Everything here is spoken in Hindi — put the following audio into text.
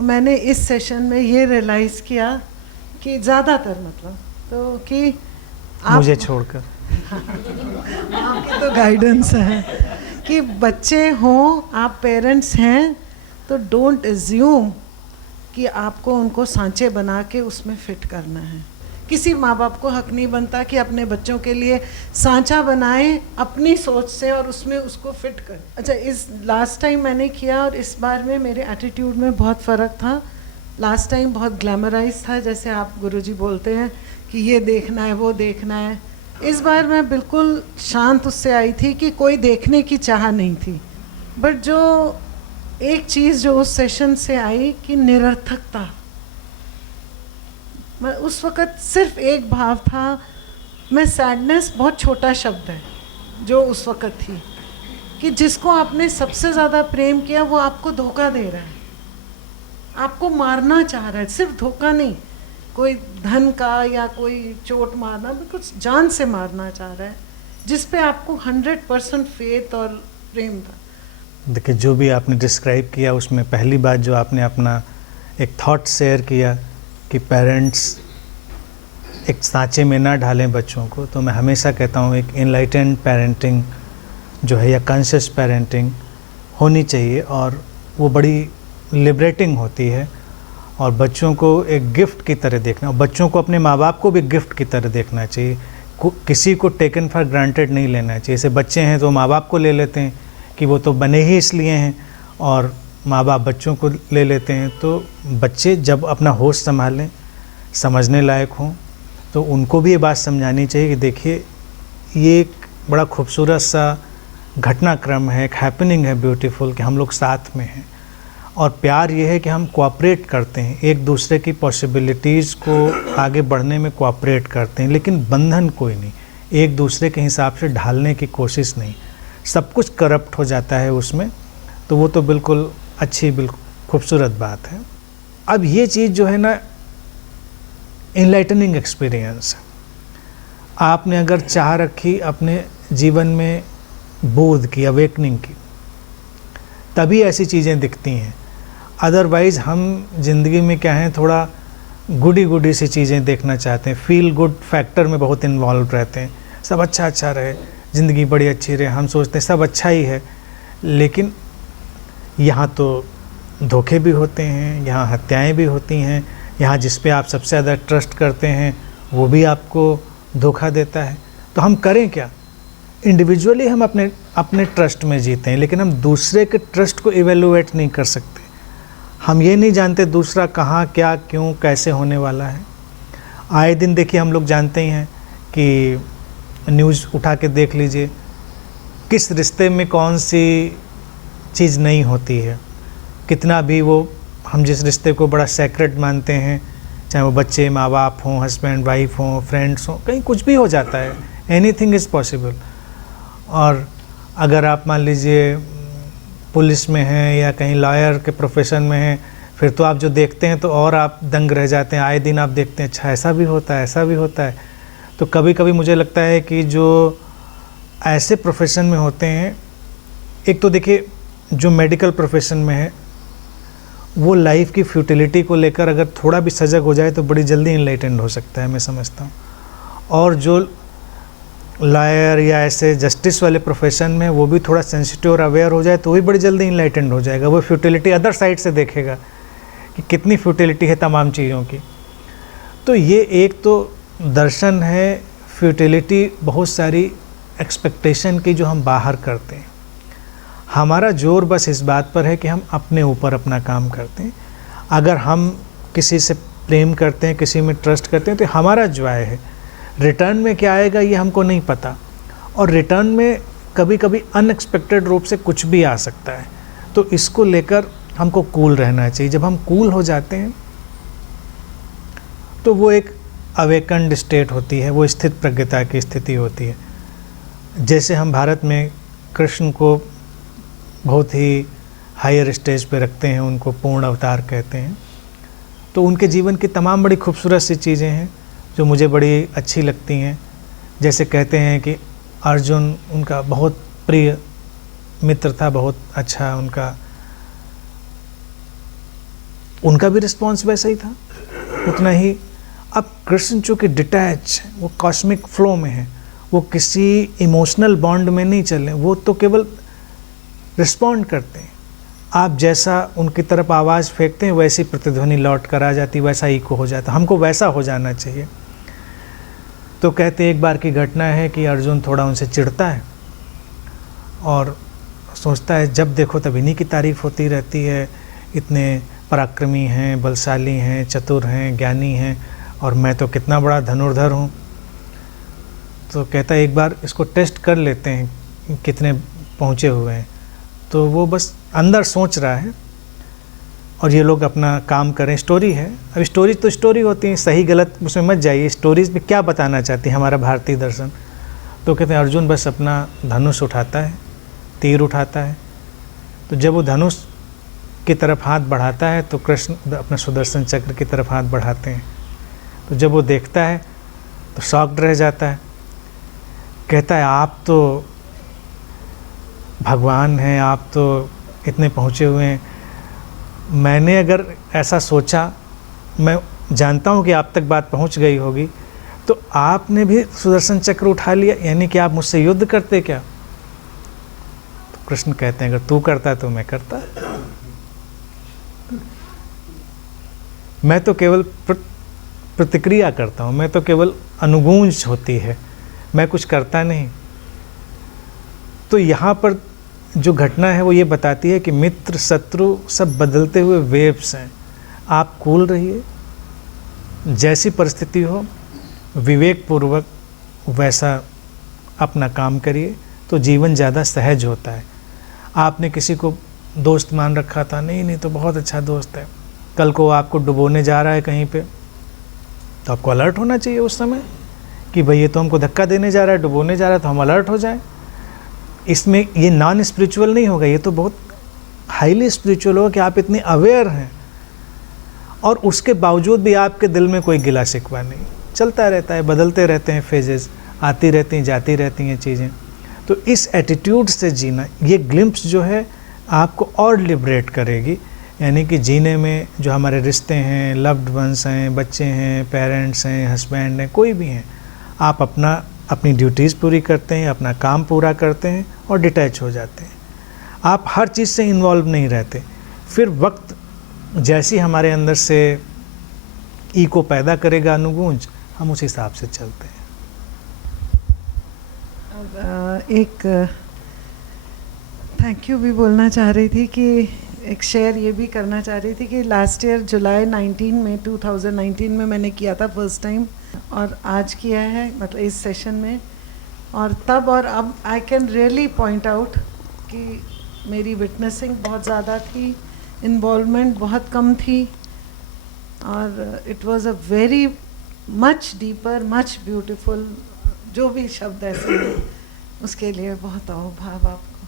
तो मैंने इस सेशन में ये रियलाइज़ किया कि ज़्यादातर मतलब तो कि आप मुझे छोड़कर आपकी तो गाइडेंस है कि बच्चे हों, आप पेरेंट्स हैं, तो डोंट एज्यूम कि आपको उनको सांचे बना के उसमें फिट करना है। किसी माँ बाप को हक नहीं बनता कि अपने बच्चों के लिए सांचा बनाए अपनी सोच से और उसमें उसको फिट कर। अच्छा, इस लास्ट टाइम मैंने किया और इस बार में मेरे एटीट्यूड में बहुत फ़र्क था। लास्ट टाइम बहुत ग्लैमराइज था, जैसे आप गुरुजी बोलते हैं कि ये देखना है वो देखना है। इस बार मैं बिल्कुल शांत उससे आई थी कि कोई देखने की चाह नहीं थी। बट जो एक चीज़ जो उस सेशन से आई कि निरर्थकता, मैं उस वक़्त सिर्फ एक भाव था, मैं सैडनेस बहुत छोटा शब्द है जो उस वक़्त थी कि जिसको आपने सबसे ज़्यादा प्रेम किया वो आपको धोखा दे रहा है, आपको मारना चाह रहा है। सिर्फ धोखा नहीं, कोई धन का या कोई चोट मारना, कुछ जान से मारना चाह रहा है, जिस पे आपको 100% फेथ और प्रेम था। देखिए, जो भी आपने डिस्क्राइब किया उसमें पहली बात जो आपने अपना एक थॉट शेयर किया कि पेरेंट्स एक सांचे में ना ढालें बच्चों को, तो मैं हमेशा कहता हूँ एक इनलाइटेंड पेरेंटिंग जो है या कॉन्शियस पेरेंटिंग होनी चाहिए और वो बड़ी लिबरेटिंग होती है। और बच्चों को एक गिफ्ट की तरह देखना, और बच्चों को अपने माँ बाप को भी गिफ्ट की तरह देखना चाहिए। किसी को टेकन फॉर ग्रांटेड नहीं लेना चाहिए। जैसे बच्चे हैं तो माँ बाप को ले लेते हैं कि वो तो बने ही इसलिए हैं, और माँ बाप बच्चों को ले लेते हैं। तो बच्चे जब अपना होश संभालें, समझने लायक हों, तो उनको भी ये बात समझानी चाहिए कि देखिए ये एक बड़ा खूबसूरत सा घटनाक्रम है, एक हैपनिंग है ब्यूटीफुल कि हम लोग साथ में हैं। और प्यार ये है कि हम कोऑपरेट करते हैं, एक दूसरे की पॉसिबिलिटीज़ को आगे बढ़ने में कोऑपरेट करते हैं, लेकिन बंधन कोई नहीं, एक दूसरे के हिसाब से ढालने की कोशिश नहीं। सब कुछ करप्ट हो जाता है उसमें, तो वो तो बिल्कुल अच्छी, बिल्कुल खूबसूरत बात है। अब ये चीज़ जो है ना, इनलाइटनिंग एक्सपीरियंस, आपने अगर चाह रखी अपने जीवन में बोध की, अवेकनिंग की, तभी ऐसी चीज़ें दिखती हैं। अदरवाइज़ हम ज़िंदगी में क्या है, थोड़ा गुडी गुडी सी चीज़ें देखना चाहते हैं, फील गुड फैक्टर में बहुत इन्वॉल्व रहते हैं, सब अच्छा अच्छा रहे, ज़िंदगी बड़ी अच्छी रहे, हम सोचते हैं सब अच्छा ही है। लेकिन यहाँ तो धोखे भी होते हैं, यहाँ हत्याएं भी होती हैं, यहाँ जिस पे आप सबसे ज़्यादा ट्रस्ट करते हैं वो भी आपको धोखा देता है। तो हम करें क्या? इंडिविजुअली हम अपने ट्रस्ट में जीते हैं, लेकिन हम दूसरे के ट्रस्ट को इवेलुएट नहीं कर सकते। हम ये नहीं जानते दूसरा कहाँ, क्या, क्यों, कैसे होने वाला है। आए दिन देखिए, हम लोग जानते ही हैं कि न्यूज़ उठा के देख लीजिए, किस रिश्ते में कौन सी चीज़ नहीं होती है। कितना भी वो हम जिस रिश्ते को बड़ा सैक्रेड मानते हैं, चाहे वो बच्चे माँ बाप हों, हस्बैंड वाइफ हों, फ्रेंड्स हों, कहीं कुछ भी हो जाता है, एनीथिंग इज़ पॉसिबल। और अगर आप मान लीजिए पुलिस में हैं या कहीं लॉयर के प्रोफेशन में हैं, फिर तो आप जो देखते हैं तो और आप दंग रह जाते हैं। आए दिन आप देखते हैं, अच्छा ऐसा भी होता है, ऐसा भी होता है। तो कभी कभी मुझे लगता है कि जो ऐसे प्रोफेशन में होते हैं, एक तो देखिए जो मेडिकल प्रोफेशन में है, वो लाइफ की फ्यूटिलिटी को लेकर अगर थोड़ा भी सजग हो जाए तो बड़ी जल्दी इनलाइटेंड हो सकता है, मैं समझता हूँ। और जो लॉयर या ऐसे जस्टिस वाले प्रोफेशन में, वो भी थोड़ा सेंसिटिव और अवेयर हो जाए तो वही बड़ी जल्दी इनलाइटेंड हो जाएगा। वो फ्यूटिलिटी अदर साइड से देखेगा कि कितनी फ्यूटिलिटी है तमाम चीज़ों की। तो ये एक तो दर्शन है, फ्यूटिलिटी बहुत सारी एक्सपेक्टेशन की जो हम बाहर करते हैं। हमारा जोर बस इस बात पर है कि हम अपने ऊपर अपना काम करते हैं। अगर हम किसी से प्रेम करते हैं, किसी में ट्रस्ट करते हैं, तो हमारा जॉय है। रिटर्न में क्या आएगा ये हमको नहीं पता, और रिटर्न में कभी कभी अनएक्सपेक्टेड रूप से कुछ भी आ सकता है। तो इसको लेकर हमको कूल रहना चाहिए। जब हम कूल हो जाते हैं तो वो एक अवेकन्ड स्टेट होती है, वो स्थित प्रज्ञता की स्थिति होती है। जैसे हम भारत में कृष्ण को बहुत ही हायर स्टेज पे रखते हैं, उनको पूर्ण अवतार कहते हैं। तो उनके जीवन की तमाम बड़ी खूबसूरत सी चीज़ें हैं जो मुझे बड़ी अच्छी लगती हैं। जैसे कहते हैं कि अर्जुन उनका बहुत प्रिय मित्र था, बहुत अच्छा उनका उनका भी रिस्पॉन्स वैसा ही था, उतना ही। अब कृष्ण चूँकि डिटैच, वो कॉस्मिक फ्लो में है, वो किसी इमोशनल बॉन्ड में नहीं चले, वो तो केवल रिस्पॉन्ड करते हैं। आप जैसा उनकी तरफ आवाज़ फेंकते हैं वैसी प्रतिध्वनि लौट कर आ जाती, वैसा इको हो जाता। हमको वैसा हो जाना चाहिए। तो कहते एक बार की घटना है कि अर्जुन थोड़ा उनसे चिढ़ता है और सोचता है जब देखो तब इन्हीं की तारीफ़ होती रहती है, इतने पराक्रमी हैं, बलशाली हैं, चतुर हैं, ज्ञानी हैं, और मैं तो कितना बड़ा धनुर्धर हूँ। तो कहता है एक बार इसको टेस्ट कर लेते हैं कितने पहुँचे हुए हैं। तो वो बस अंदर सोच रहा है और ये लोग अपना काम करें। स्टोरी है, अब स्टोरी तो स्टोरी होती है, सही गलत उसमें मत जाइए। स्टोरीज में क्या बताना चाहती है हमारा भारतीय दर्शन। तो कहते हैं अर्जुन बस अपना धनुष उठाता है, तीर उठाता है। तो जब वो धनुष की तरफ हाथ बढ़ाता है तो कृष्ण अपना सुदर्शन चक्र की तरफ हाथ बढ़ाते हैं। तो जब वो देखता है तो शॉक्ड रह जाता है। कहता है आप तो भगवान हैं, आप तो इतने पहुँचे हुए हैं। मैंने अगर ऐसा सोचा, मैं जानता हूँ कि आप तक बात पहुँच गई होगी, तो आपने भी सुदर्शन चक्र उठा लिया, यानी कि आप मुझसे युद्ध करते क्या। तो कृष्ण कहते हैं अगर तू करता तो मैं करता, मैं तो केवल प्रतिक्रिया करता हूँ, मैं तो केवल अनुगूंज होती है, मैं कुछ करता नहीं। तो यहाँ पर जो घटना है वो ये बताती है कि मित्र शत्रु सब बदलते हुए वेव्स हैं। आप कूल रहिए, जैसी परिस्थिति हो विवेक पूर्वक वैसा अपना काम करिए, तो जीवन ज़्यादा सहज होता है। आपने किसी को दोस्त मान रखा था, नहीं तो बहुत अच्छा दोस्त है, कल को आपको डुबोने जा रहा है कहीं पे, तो आपको अलर्ट होना चाहिए उस समय कि भाई ये तो हमको धक्का देने जा रहा है, डुबोने जा रहा है, तो हम अलर्ट हो जाएं। इसमें ये नॉन स्पिरिचुअल नहीं होगा, ये तो बहुत हाईली स्पिरिचुअल होगा कि आप इतने अवेयर हैं और उसके बावजूद भी आपके दिल में कोई गिला शिकवा नहीं। चलता रहता है, बदलते रहते हैं फेजेस, आती रहती हैं जाती रहती हैं चीज़ें। तो इस एटीट्यूड से जीना, ये ग्लिम्प्स जो है आपको और लिबरेट करेगी। यानी कि जीने में जो हमारे रिश्ते हैं, लव्ड वंस हैं, बच्चे हैं, पेरेंट्स हैं, हस्बैंड हैं, कोई भी हैं, आप अपनी ड्यूटीज़ पूरी करते हैं, अपना काम पूरा करते हैं और डिटैच हो जाते हैं। आप हर चीज़ से इन्वॉल्व नहीं रहते। फिर वक्त जैसी हमारे अंदर से ईको पैदा करेगा, अनुगूंज, हम उस हिसाब से चलते हैं। एक थैंक यू भी बोलना चाह रही थी कि एक शेयर ये भी करना चाह रही थी कि लास्ट ईयर जुलाई 2019 में मैंने किया था फर्स्ट टाइम, और आज किया है मतलब इस सेशन में। और तब और अब I can really point out कि मेरी विटनेसिंग बहुत ज़्यादा थी, इन्वॉल्वमेंट बहुत कम थी, और it was a very much deeper, much beautiful, जो भी शब्द ऐसे हैं उसके लिए बहुत अभाव आपको।